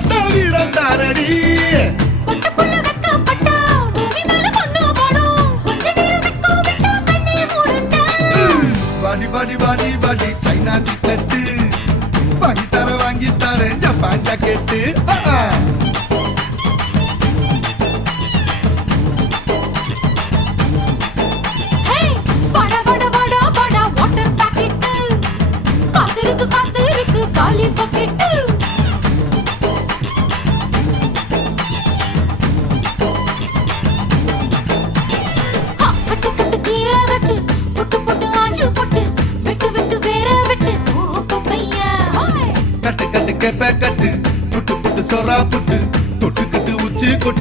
பட்ட வீரம் தாரடி பாடி பாடி பாடி பாடி சைனா சிக்கெட்டு வாங்கி தரேன் ஜப்பான் ஜாக்கெட்டு கட்டு கட்டு கேப்ப